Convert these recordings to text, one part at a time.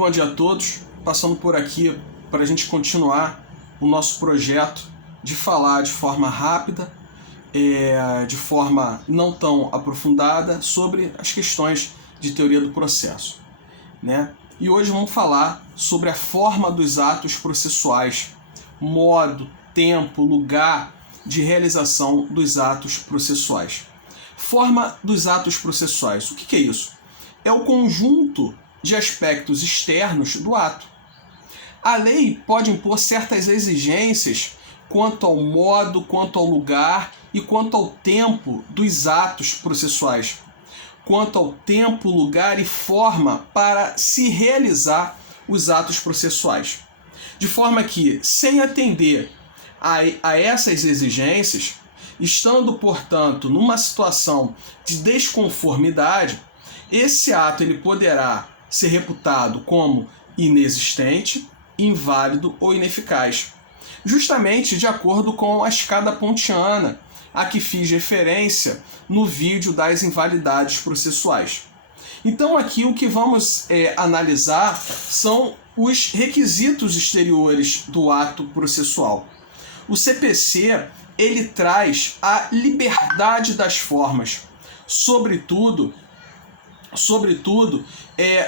bom dia a todos, passando por aqui para a gente continuar o nosso projeto de falar de forma rápida, de forma não tão aprofundada sobre as questões de teoria do processo, né? E hoje vamos falar sobre a forma dos atos processuais, modo, tempo, lugar de realização dos atos processuais. Forma dos atos processuais, o que é isso? É o conjunto de aspectos externos do ato. A lei pode impor certas exigências quanto ao modo, quanto ao lugar e quanto ao tempo dos atos processuais, quanto ao tempo, lugar e forma para se realizar os atos processuais. De forma que, sem atender a essas exigências, estando, portanto, numa situação de desconformidade, esse ato ele poderá ser reputado como inexistente, inválido ou ineficaz, justamente de acordo com a escada pontiana, a que fiz referência no vídeo das invalidades processuais. Então aqui o que vamos analisar são os requisitos exteriores do ato processual. O CPC ele traz a liberdade das formas, sobretudo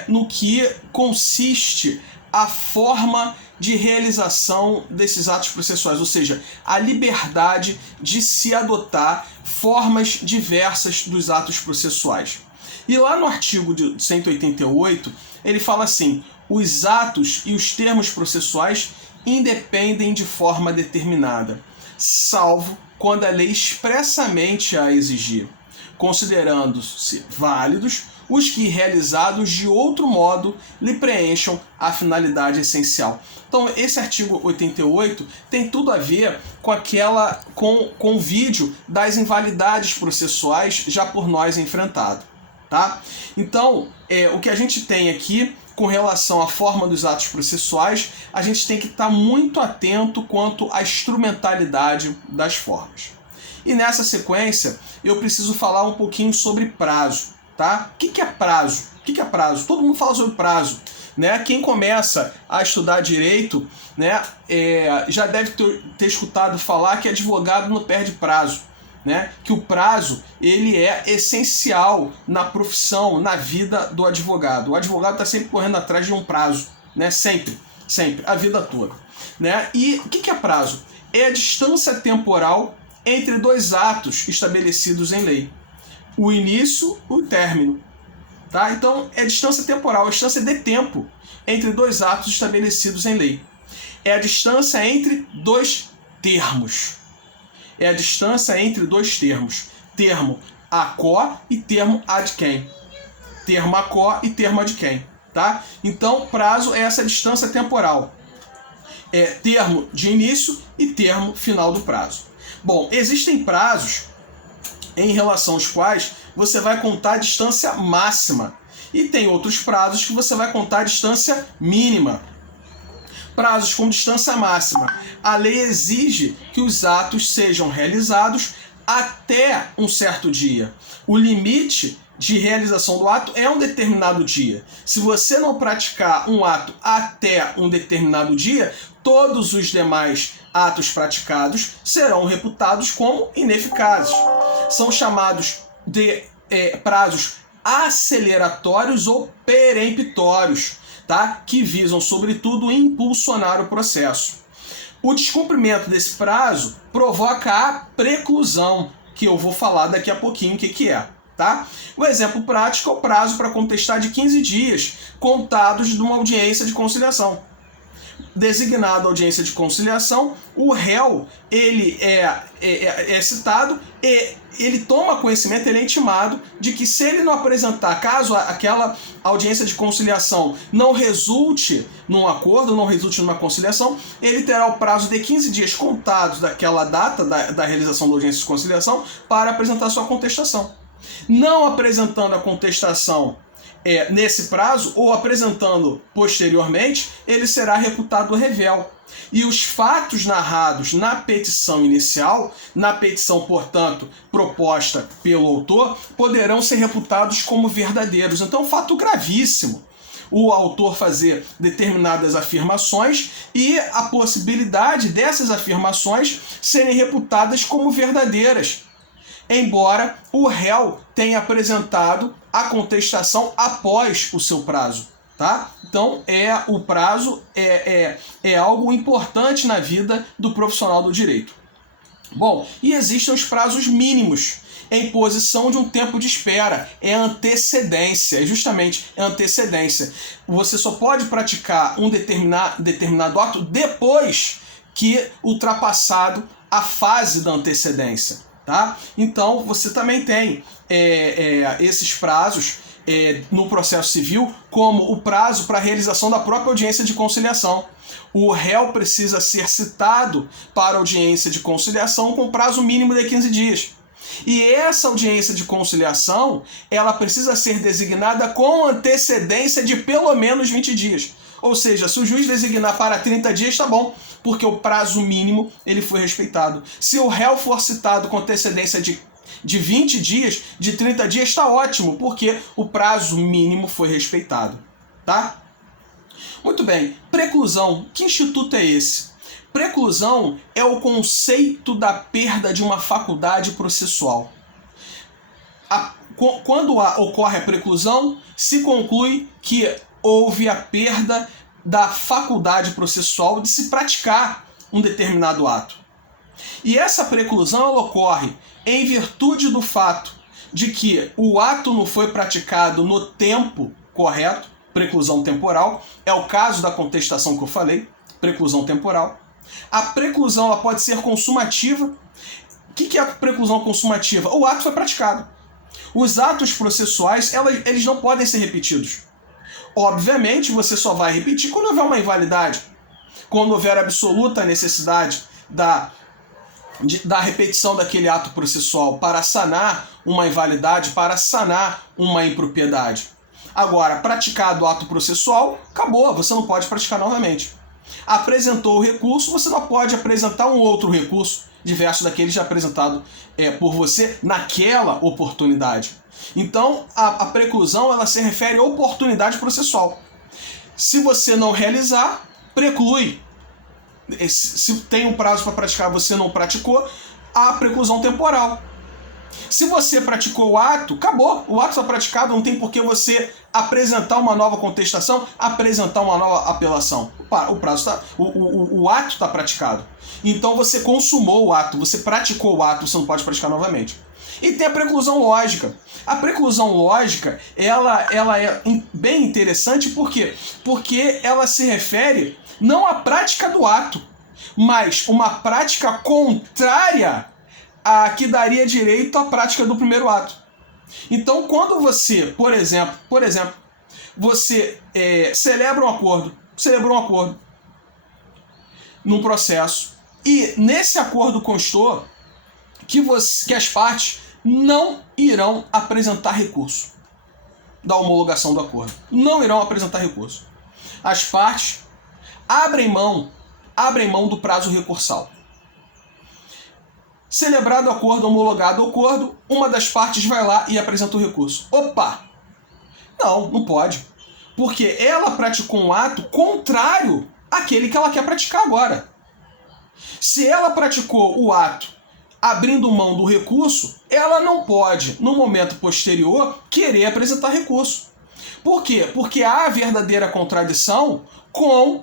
no que consiste a forma de realização desses atos processuais, ou seja, a liberdade de se adotar formas diversas dos atos processuais. E lá no artigo 188, ele fala assim: os atos e os termos processuais independem de forma determinada, salvo quando a lei expressamente a exigir, considerando-se válidos os que, realizados de outro modo, lhe preencham a finalidade essencial. Então, esse artigo 88 tem tudo a ver com o vídeo das invalidades processuais já por nós enfrentado, tá? Então, o que a gente tem aqui com relação à forma dos atos processuais, a gente tem que estar muito atento quanto à instrumentalidade das formas. E nessa sequência, eu preciso falar um pouquinho sobre prazo, tá? O que é prazo? O que é prazo? Todo mundo fala sobre prazo, né? Quem começa a estudar direito, né, já deve ter escutado falar que advogado não perde prazo, né? Que o prazo ele é essencial na profissão, na vida do advogado. O advogado está sempre correndo atrás de um prazo, né? Sempre, a vida toda, né? E o que é prazo? É a distância temporal entre dois atos estabelecidos em lei. O início e o término. Tá? Então, é distância temporal, a distância de tempo entre dois atos estabelecidos em lei. É a distância entre dois termos. É a distância entre dois termos. Termo a quo e termo ad quem. Termo a quo e termo ad quem. Tá? Então, prazo é essa distância temporal. É termo de início e termo final do prazo. Bom, existem prazos em relação aos quais você vai contar a distância máxima. E tem outros prazos que você vai contar a distância mínima. Prazos com distância máxima. A lei exige que os atos sejam realizados até um certo dia. O limite de realização do ato é um determinado dia. Se você não praticar um ato até um determinado dia, todos os demais atos praticados serão reputados como ineficazes. São chamados de prazos aceleratórios ou peremptórios, tá? Que visam, sobretudo, impulsionar o processo. O descumprimento desse prazo provoca a preclusão, que eu vou falar daqui a pouquinho o que é. Tá? O exemplo prático é o prazo para contestar de 15 dias, contados de uma audiência de conciliação. Designada audiência de conciliação, o réu ele é citado e ele toma conhecimento, ele é intimado de que se ele não apresentar, caso aquela audiência de conciliação não resulte num acordo, não resulte numa conciliação, ele terá o prazo de 15 dias contados daquela data da realização da audiência de conciliação para apresentar sua contestação. Não apresentando a contestação nesse prazo, ou apresentando posteriormente, ele será reputado revel. E os fatos narrados na petição inicial, na petição, portanto, proposta pelo autor, poderão ser reputados como verdadeiros. Então, um fato gravíssimo. o autor fazer determinadas afirmações e a possibilidade dessas afirmações serem reputadas como verdadeiras, embora o réu tenha apresentado a contestação após o seu prazo. Tá? Então, o prazo é algo importante na vida do profissional do direito. Bom, e existem os prazos mínimos em posição de um tempo de espera. É antecedência, justamente é antecedência. Você só pode praticar um determinado ato depois que ultrapassado a fase da antecedência. Tá? Então, você também tem esses prazos no processo civil, como o prazo para a realização da própria audiência de conciliação. O réu precisa ser citado para a audiência de conciliação com prazo mínimo de 15 dias. E essa audiência de conciliação, ela precisa ser designada com antecedência de pelo menos 20 dias. Ou seja, se o juiz designar para 30 dias, tá bom, porque o prazo mínimo ele foi respeitado. Se o réu for citado com antecedência de 20 dias, de 30 dias, está ótimo, porque o prazo mínimo foi respeitado. Tá? Muito bem. Preclusão. Que instituto é esse? Preclusão é o conceito da perda de uma faculdade processual. Quando ocorre a preclusão, se conclui que houve a perda da faculdade processual de se praticar um determinado ato. E essa preclusão ela ocorre em virtude do fato de que o ato não foi praticado no tempo correto, preclusão temporal, é o caso da contestação que eu falei, preclusão temporal. A preclusão ela pode ser consumativa. O que é a preclusão consumativa? O ato foi praticado. Os atos processuais eles não podem ser repetidos. Obviamente, você só vai repetir quando houver uma invalidade, quando houver absoluta necessidade da repetição daquele ato processual para sanar uma invalidade, para sanar uma impropriedade. Agora, praticado o ato processual, acabou, você não pode praticar novamente. Apresentou o recurso, você não pode apresentar um outro recurso, diverso daquele já apresentado por você naquela oportunidade. Então, a preclusão ela se refere à oportunidade processual. Se você não realizar, preclui. Se tem um prazo para praticar, você não praticou, há preclusão temporal. Se você praticou o ato, acabou. O ato está praticado, não tem por que você apresentar uma nova contestação, apresentar uma nova apelação. O prazo o ato está praticado. Então você consumou o ato, você praticou o ato, você não pode praticar novamente. E tem a preclusão lógica. A preclusão lógica, ela é bem interessante, por quê? Porque ela se refere não à prática do ato, mas uma prática contrária a que daria direito à prática do primeiro ato. Então, quando você, por exemplo, você celebrou um acordo num processo, e nesse acordo constou que as partes não irão apresentar recurso da homologação do acordo. Não irão apresentar recurso. As partes abrem mão do prazo recursal. Celebrado o acordo, homologado o acordo, uma das partes vai lá e apresenta o recurso. Opa! Não pode. Porque ela praticou um ato contrário àquele que ela quer praticar agora. Se ela praticou o ato abrindo mão do recurso, ela não pode, no momento posterior, querer apresentar recurso. Por quê? Porque há a verdadeira contradição com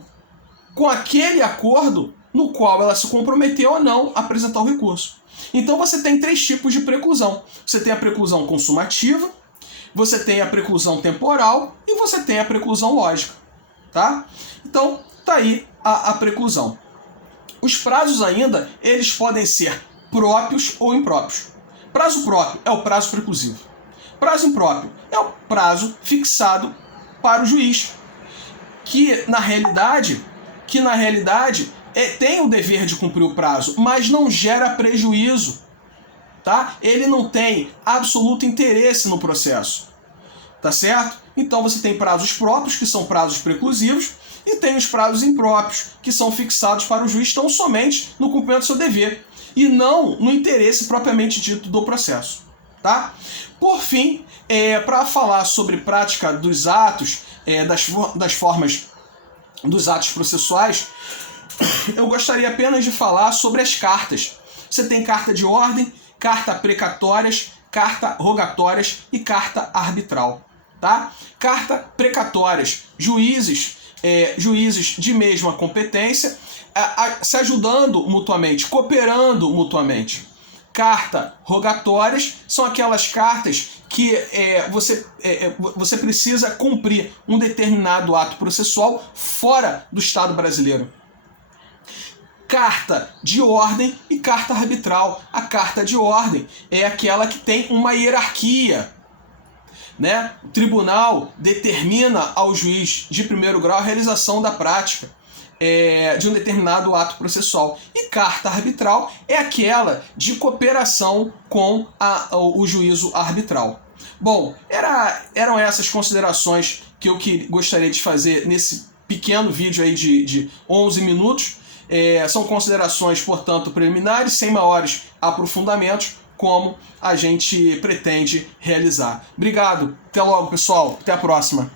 aquele acordo no qual ela se comprometeu a não apresentar o recurso. Então você tem 3 tipos de preclusão. Você tem a preclusão consumativa, você tem a preclusão temporal e você tem a preclusão lógica. Tá? Então, tá aí a preclusão. Os prazos ainda, eles podem ser próprios ou impróprios. Prazo próprio é o prazo preclusivo. Prazo impróprio é o prazo fixado para o juiz, que na realidade tem o dever de cumprir o prazo, mas não gera prejuízo. Tá? Ele não tem absoluto interesse no processo. Tá certo? Então você tem prazos próprios, que são prazos preclusivos, e tem os prazos impróprios, que são fixados para o juiz tão somente no cumprimento do seu dever, e não no interesse propriamente dito do processo. tá? Por fim, para falar sobre prática dos atos, das formas dos atos processuais, eu gostaria apenas de falar sobre as cartas. Você tem carta de ordem, carta precatórias, carta rogatórias e carta arbitral, tá? Carta precatórias, juízes de mesma competência, se ajudando mutuamente, cooperando mutuamente. Carta rogatórias são aquelas cartas que você precisa cumprir um determinado ato processual fora do Estado brasileiro. Carta de ordem e carta arbitral. A carta de ordem é aquela que tem uma hierarquia, né? O tribunal determina ao juiz de primeiro grau a realização da prática de um determinado ato processual. E carta arbitral é aquela de cooperação com o juízo arbitral. Bom, eram essas considerações que eu gostaria de fazer nesse pequeno vídeo aí de 11 minutos. São considerações, portanto, preliminares, sem maiores aprofundamentos, como a gente pretende realizar. Obrigado, até logo, pessoal, até a próxima.